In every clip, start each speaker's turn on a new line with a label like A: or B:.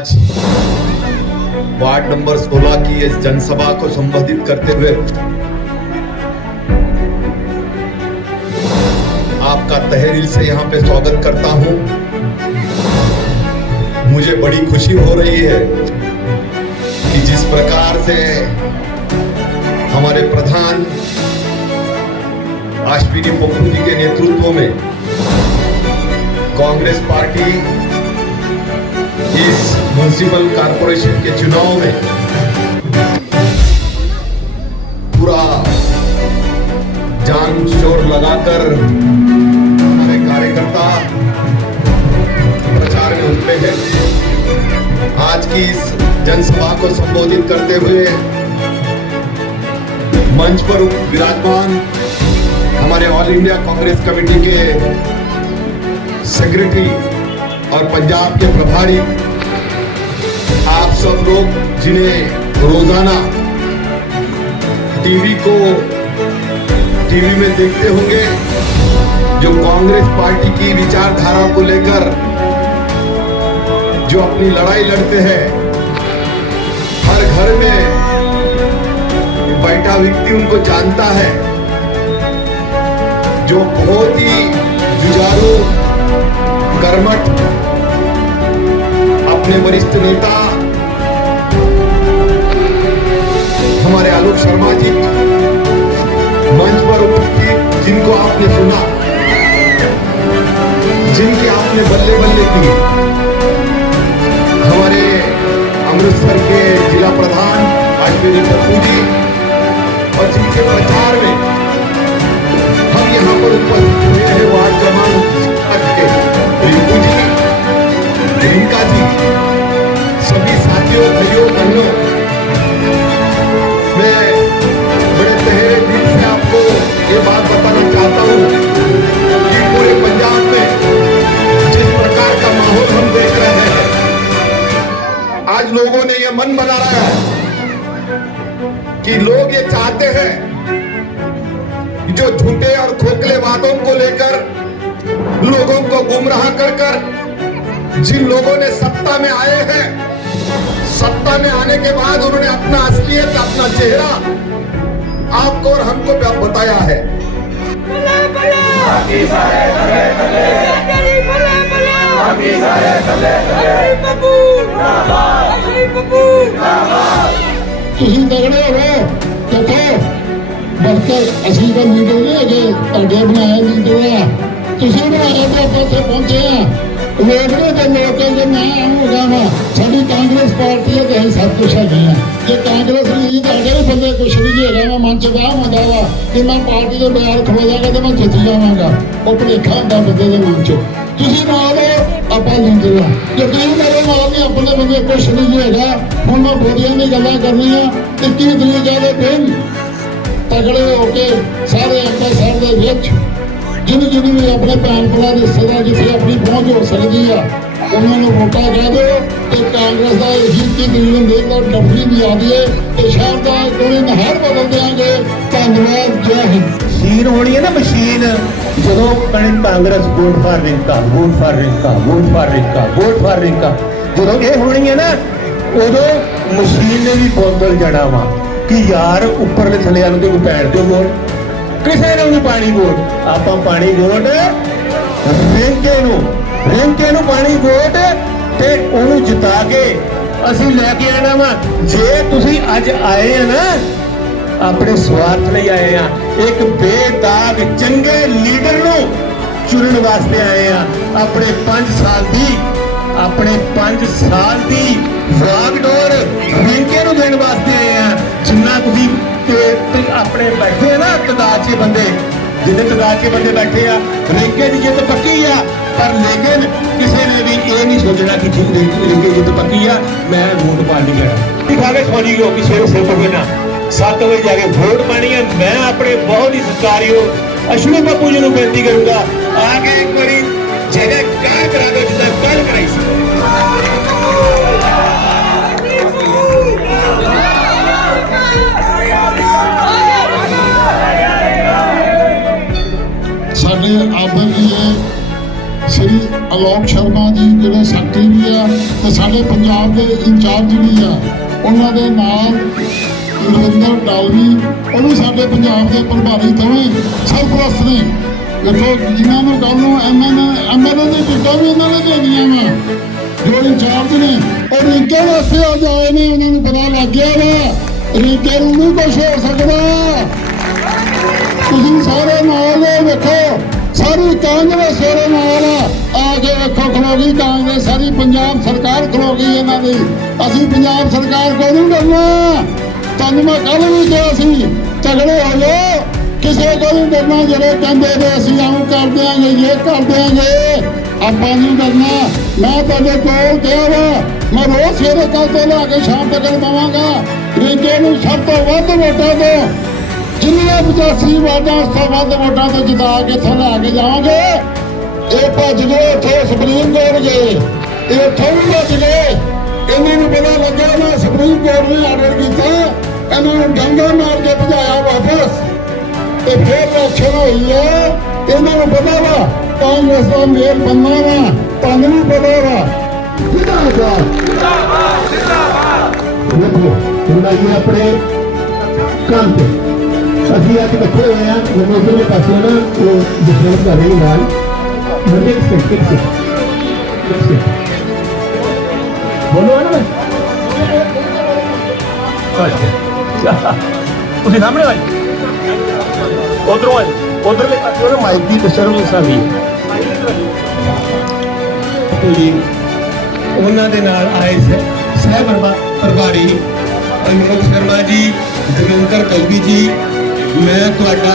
A: आज ward number 16 की इस जनसभा को संबोधित करते हुए आपका तहरील से यहाँ पे स्वागत करता हूँ। मुझे बड़ी खुशी हो रही है कि जिस प्रकार से हमारे प्रधान अश्विनी पप्पू जी के नेतृत्व में कांग्रेस पार्टी इस म्यूनिसिपल कारपोरेशन के चुनाव में पूरा जान शोर लगाकर हमारे कार्यकर्ता प्रचार में उतरे हैं। आज की इस जनसभा को संबोधित करते हुए मंच पर विराजमान हमारे ऑल इंडिया कांग्रेस कमेटी के सेक्रेटरी और पंजाब के प्रभारी, आप सब लोग जिन्हें रोज़ाना टीवी को टीवी में देखते होंगे, जो कांग्रेस पार्टी की विचारधारा को लेकर जो अपनी लड़ाई लड़ते हैं, हर घर में बैठा व्यक्ति उनको जानता है, जो बहुत ही जुझारू कर्मठ, अपने वरिष्ठ नेता, हमारे आलोक शर्मा जी, मंच पर उपस्थित जिनको आपने सुना, जिनके आपने बल्ले बल्ले की हमारे अमृतसर के जिला प्रधान अश्विनी पप्पू जी, और जिनके प्रचार में हम यहाँ पर उपस्थित हुए हैं वार्ड क्रमांक के जी सभी साथियों, भाइयों, बहनों, मैं बड़े तहेरे दिल से आपको ये बात बताना चाहता हूँ कि पूरे पंजाब में जिस प्रकार का माहौल हम देख रहे हैं, आज लोगों ने ये मन बना रहा है कि लोग ये चाहते हैं जो झूठे और खोखले वादों को लेकर, लोगों को गुमराह कर कर जिन लोगों ने सत्ता में आए हैं, सत्ता में आने के बाद उन्होंने अपना असलियत, अपना चेहरा आपको और हमको बताया है।
B: किसी तगड़े हो तो थे डॉक्टर असली पर वीडियो नहीं है जो तगड़े बनाया वीडियो है किसी
C: ने तो पहुँचे हैं। ਬਲਕਰ ਅਸੀਂ ਤੇ ਲੋਕ ਕਹਿੰਦੇ, ਮੈਂ ਆਉਂਗਾ ਨਾ ਸਾਡੀ ਕਾਂਗਰਸ ਪਾਰਟੀ ਹੈ ਤੇ ਸਭ ਕੁਝ ਹੈਗੇ ਆ ਜੇ ਕਾਂਗਰਸ ਨਹੀਂ ਤੁਹਾਡੇ ਵੀ ਬੰਦੇ ਕੁਛ ਨਹੀਂ ਹੈਗਾ। ਮੈਂ ਮਨ ਚ ਗਾਹ ਹੁੰਦਾ ਵਾ। ਕਿ ਮੈਂ ਪਾਰਟੀ ਦੇ ਬਿਆਨ ਖੋ ਜਾਗਾ ਤੇ ਮੈਂ ਜਿੱਤ ਜਾਵਾਂਗਾ। ਉਹ ਭੁਲੇਖਾ ਹੁੰਦਾ ਬੰਦੇ ਦੇ ਮਨ ਚ। ਤੁਸੀਂ ਨਾਲ ਆਪਾਂ ਲੀਡਰ ਆ ਯਕੀਨ ਕਰੋ, ਨਾਲ ਨਹੀਂ ਆਪਣੇ ਬੰਦੇ ਕੁਛ ਨਹੀਂ ਹੈਗਾ। ਹੁਣ ਮੈਂ ਬੋਲੀਆਂ ਦੀ ਗੱਲਾਂ ਕਰਨੀਆਂ 21 ਤਰੀਕ ਵਾਲੇ ਦਿਨ ਤਗੜੇ ਹੋ ਕੇ ਸਾਰੇ ਅੰਮ੍ਰਿਤਸਰ ਦੇ ਵਿੱਚ ਜਿਹਨੂੰ ਜਿਹਨੂੰ ਵੀ ਆਪਣੇ ਭੈਣ ਭਰਾ ਰਿਸ਼ਤੇਦਾਰ ਜਿੱਥੇ ਆਪਣੀ ਪਹੁੰਚ ਹੋ ਸਕਦੀ ਆ, ਉਹਨਾਂ ਨੂੰ ਵੋਟਾਂ ਕਹਿ ਦਿਓ ਤੇ ਕਾਂਗਰਸ ਦਾ ਇਹੀ ਕਿ ਦਿਨ ਦੇ ਤਾਂ ਡਬਲੀ ਵੀ ਆ ਦੀਏ ਤੇ ਸ਼ਹਿਰ ਦਾ ਕੋਲੇ ਨਹਿਰ ਬਦਲ ਦਿਆਂਗੇ। ਧੰਨਵਾਦ, ਜੈ ਹਿੰਦ।
D: ਮਸ਼ੀਨ ਹੋਣੀ ਹੈ ਨਾ ਮਸ਼ੀਨ। ਜਦੋਂ ਕਣੀ Congress vote for Rinka, vote for Rinka, vote for Rinka, vote for Rinka, ਜਦੋਂ ਇਹ ਹੋਣੀ ਹੈ ਨਾ, ਉਦੋਂ ਮਸ਼ੀਨ ਨੇ ਵੀ ਬੋਤਲ ਜਾਣਾ ਵਾ। ਕਿ ਯਾਰ ਉੱਪਰਲੇ ਥੱਲੇ ਨੂੰ ਤੇ ਕੋਈ ਪੈਣ ਦਿਓ ਵੋਟ। ਕਿਸੇ ਨੂੰ ਨਹੀਂ ਪਾਣੀ ਵੋਟ। ਆਪਾਂ ਪਾਣੀ ਵੋਟ ਰਿੰਕੇ ਨੂੰ ਰਿੰਕੇ ਨੂੰ ਪਾਣੀ ਵੋਟ ਤੇ ਉਹਨੂੰ ਜਿਤਾ ਕੇ ਅਸੀਂ ਲੈ ਕੇ ਆਣਾ ਵਾ। ਜੇ ਤੁਸੀਂ ਅੱਜ ਆਏ ਆ ਨਾ, ਆਪਣੇ ਸਵਾਰਥ ਲਈ ਆਏ ਆ, ਇੱਕ ਬੇਦਾਗ, ਚੰਗੇ ਲੀਡਰ ਨੂੰ ਚੁਣਨ ਵਾਸਤੇ ਆਏ ਆ, ਆਪਣੇ 5 ਸਾਲ ਦੀ, ਆਪਣੇ 5 ਸਾਲ ਦੀ ਵਾਗਡੋਰ ਰਿੰਕੇ ਨੂੰ ਦੇਣ ਵਾਸਤੇ ਆਏ ਆ। ਜਿੰਨਾ ਤੁਸੀਂ ਤੇ ਤੇ ਆਪਣੇ ਬੈਠੇ ਨਾ ਤਦਾਦ 'ਚ ਬੰਦੇ। ਜਿੰਨੇ ਤਦਾਦ 'ਚ ਬੰਦੇ ਬੈਠੇ ਆ ਰਿੰਕੇ ਦੀ ਜਿੱਤ ਪੱਕੀ ਆ ਪਰ ਲੇਕਿਨ ਕਿਸੇ ਨੇ ਵੀ ਇਹ ਨਹੀਂ ਸੋਚਣਾ ਕਿ ਜੀ ਰਿੰਕੇ ਜਿੱਤ ਪੱਕੀ ਆ ਮੈਂ ਵੋਟ ਪਾ ਨਹੀਂ ਗਿਆ। ਦਿਖਾ ਕੇ ਸੋਣੀ ਹੋ ਕਿ ਸਵੇਰੇ ਸਿਰ ਪਵੇ ਨਾ 7 ਵਜੇ ਜਾ ਕੇ ਵੋਟ ਪਾਣੀ ਹੈ ਮੈਂ ਆਪਣੇ ਬਹੁਤ ਹੀ ਸਤਿਕਾਰਯੋਗ ਅਸ਼ਵਨੀ ਬਾਪੂ ਜੀ ਨੂੰ ਬੇਨਤੀ ਕਰੂੰਗਾ। ਆ ਕੇ ਇੱਕ ਵਾਰੀ ਜਿਹੜੇ ਕਾਰ ਕਰਾ ਦਿਓ ਜਿੱਦਾਂ ਕੱਲ ਕਰਾਈ ਸੀ।
C: ਅਲੋਕ ਸ਼ਰਮਾ ਜੀ ਜਿਹੜੇ ਸੈਕਟਰੀ ਵੀ ਆ ਤੇ ਸਾਡੇ ਪੰਜਾਬ ਦੇ ਇੰਚਾਰਜ ਵੀ ਆ, ਉਹਨਾਂ ਦੇ ਨਾਲ ਰਵਿੰਦਰ ਡਾਲਵੀ ਉਹ ਵੀ ਸਾਡੇ ਪੰਜਾਬ ਦੇ ਪ੍ਰਭਾਰੀ ਦੋਵੇਂ ਸਰਪ੍ਰਸਤ ਨੇ। ਦੇਖੋ, ਜਿਨ੍ਹਾਂ ਨੂੰ ਕੱਲ ਨੂੰ ਐਮਐਨ ਐਮਐਲਏ ਦੀ ਟਿਕਟਾਂ ਵੀ ਇਹਨਾਂ ਨੇ ਦੇਣੀਆਂ ਵਾ, ਜੋ ਇੰਚਾਰਜ ਨੇ। ਉਹ ਰਿੰਕੇ ਵਾਸਤੇ ਆ ਜਾਏ ਨੇ, ਉਹਨਾਂ ਨੂੰ ਪਤਾ ਲੱਗ ਗਿਆ ਵਾ, ਰਿੰਕੇ ਨੂੰ ਨਹੀਂ ਕੁਛ ਹੋ ਸਕਦਾ। ਤੁਸੀਂ ਸਾਰੇ ਨਾਲ ਵੇਖੋ ਸਾਰੀ ਕਾਂਗਰਸ ਸਾਰੇ ਨਾਲ ਆ ਵੇਖੋ ਖਲੋ ਗਈ ਕਾਂਗਰਸ ਸਾਰੀ ਪੰਜਾਬ ਸਰਕਾਰ ਖਲੋ ਗਈ ਇਹਨਾਂ ਦੀ। ਅਸੀਂ ਪੰਜਾਬ ਸਰਕਾਰ ਕੋਲ ਨਹੀਂ ਡਰਨਾ ਤੁਹਾਨੂੰ ਮੈਂ ਕੱਲ ਵੀ ਕਿਹਾ ਸੀ, ਝਗੜੇ ਹੋ ਜਾਓ। ਕਿਸੇ ਕੋਲ ਨਹੀਂ ਡਰਨਾ ਜਿਹੜੇ ਕਹਿੰਦੇ ਨੇ ਅਸੀਂ ਆਉਂ ਕਰ ਦਿਆਂਗੇ, ਇਹ ਕਰ ਦਿਆਂਗੇ। ਆਪਾਂ ਨਹੀਂ ਡਰਨਾ ਮੈਂ ਤੁਹਾਡੇ ਕੋਲ ਕਿਹਾ ਵਾ, ਮੈਂ ਰੋਜ਼ ਸਵੇਰੇ ਕੱਲ ਤੋਂ ਲੈ ਕੇ ਸ਼ਾਮ ਤੱਕ ਪਾਵਾਂਗਾ ਰਿੰਕੇ ਨੂੰ ਸਭ ਤੋਂ ਵੱਧ ਵੋਟਾਂ ਤੋਂ ਜਿੰਨੀਆਂ 85 ਵਾਰਡਾਂ ਉਸ ਤੋਂ ਵੱਧ ਵੋਟਾਂ ਤੋਂ ਜਿਤਾ ਕੇ ਇੱਥੋਂ ਲੈ ਕੇ ਜਾਵਾਂਗੇ। ਇਹ ਭੱਜ ਗਏ ਉੱਥੇ ਸੁਪਰੀਮ ਕੋਰਟ ਗਏ। ਇਹ ਉੱਥੋਂ ਵੀ ਭੱਜ ਗਏ। ਇਹਨਾਂ ਨੂੰ ਪਤਾ ਲੱਗਾ ਨਾ ਸੁਪਰੀਮ ਕੋਰਟ ਨੇ ਆਰਡਰ ਕੀਤਾ। ਇਹਨਾਂ ਨੂੰ ਡੰਗਾ ਮਾਰ ਕੇ ਭਜਾਇਆ ਵਾਪਸ। ਤੇ ਫਿਰ ਇਲੈਕਸ਼ਨ ਹੋਈ ਹੈ ਇਹਨਾਂ ਨੂੰ ਪਤਾ ਵਾ, ਕਾਂਗਰਸ ਦਾ ਮੇਲ ਬੰਨਾ ਵਾ। ਤੁਹਾਨੂੰ ਵੀ ਪਤਾ ਵਾ। ਜਿੰਦਾਬਾਦ।
D: ਦੇਖੋ, ਹੁਣ ਆਈਏ ਆਪਣੇ ਕੰਮ ਤੇ ਅਸੀਂ ਅੱਜ ਇਕੱਠੇ ਹੋਏ ਆ। ਮੈਨੂੰ ਉਧਰਲੇ ਪਾਸੇ ਨਾ ਉਹ ਡਿਫਰੈਂਸ ਕਰ ਰਹੀ ਨਾਲ। ਬੰਦੇ ਇੱਕ ਸੈਕਿੰਡ ਇੱਕ ਸੈਕਿੰਡ ਇੱਕ ਬੋਲੋ ਨਾ
E: ਅੱਛਾ ਤੁਸੀਂ ਸਾਹਮਣੇ ਆਏ ਉਧਰੋਂ ਆਏ ਉਧਰਲੇ ਪਾਸੇ ਉਹ ਮਾਈਕ ਦੀ ਡਿਸਟਰਬੈਂਸ ਆ
D: ਜੀ ਉਹਨਾਂ ਦੇ ਨਾਲ ਆਏ ਸਹਿ ਪ੍ਰਭਾਰੀ ਅਨਮੋਲ ਸ਼ਰਮਾ ਜੀ ਦਵਿੰਦਰ ਕਲਵੀ ਜੀ ਮੈਂ ਤੁਹਾਡਾ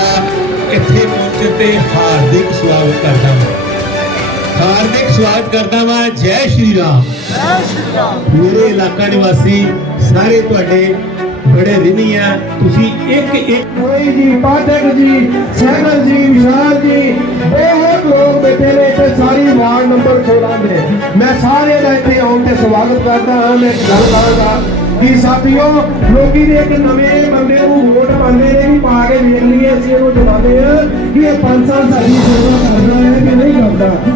D: ਇੱਥੇ ਪਹੁੰਚੇ ਤੇ ਹਾਰਦਿਕ ਸਵਾਗਤ ਕਰਦਾ ਹਾਂ ਹਾਰਦਿਕ ਸਵਾਗਤ ਕਰਦਾ ਹਾਂ ਜੈ ਸ਼੍ਰੀ ਰਾਮ। ਜੈ ਸ਼੍ਰੀ ਰਾਮ। ਮੇਰੇ ਇਲਾਕਾ ਨਿਵਾਸੀ ਸਾਰੇ ਤੁਹਾਡੇ ਬੜੇ ਰਿਣੀ ਆ। ਤੁਸੀਂ ਇੱਕ ਇੱਕ
F: ਕੋਈ ਜੀ ਪਾਠਕ ਜੀ ਸਹਿਗਲ ਜੀ ਵਿਸ਼ਾਲ ਜੀ ਬਹੁਤ ਲੋਕ ਬੈਠੇ ਨੇ ਇੱਥੇ ਸਾਰੀ ਵਾਰਡ ਨੰਬਰ 16 ਦੇ। ਮੈਂ ਸਾਰਿਆਂ ਦਾ ਇੱਥੇ ਆਉਣ ਤੇ ਸਵਾਗਤ ਕਰਦਾ ਹਾਂ ਮੈਂ ਗੱਲ ਕਹਾਂਗਾ ਕਿ ਸਾਥੀਓ ਲੋਕੀ ਦੇ ਇੱਕ ਨਵੇਂ ਬੰਦੇ ਨੂੰ ਵੋਟ ਪਾਉਂਦੇ ਨੇ ਵੀ ਪਾ ਕੇ ਵੇਖ ਲਈਏ ਅਸੀਂ ਇਹਨੂੰ ਜਵਾਬਦੇ ਹਾਂ ਕਿ ਇਹ 5 ਸਾਲ ਸਾਡੀ ਸੇਵਾ ਕਰਦਾ ਹੈ ਕਿ ਨਹੀਂ ਕਰਦਾ।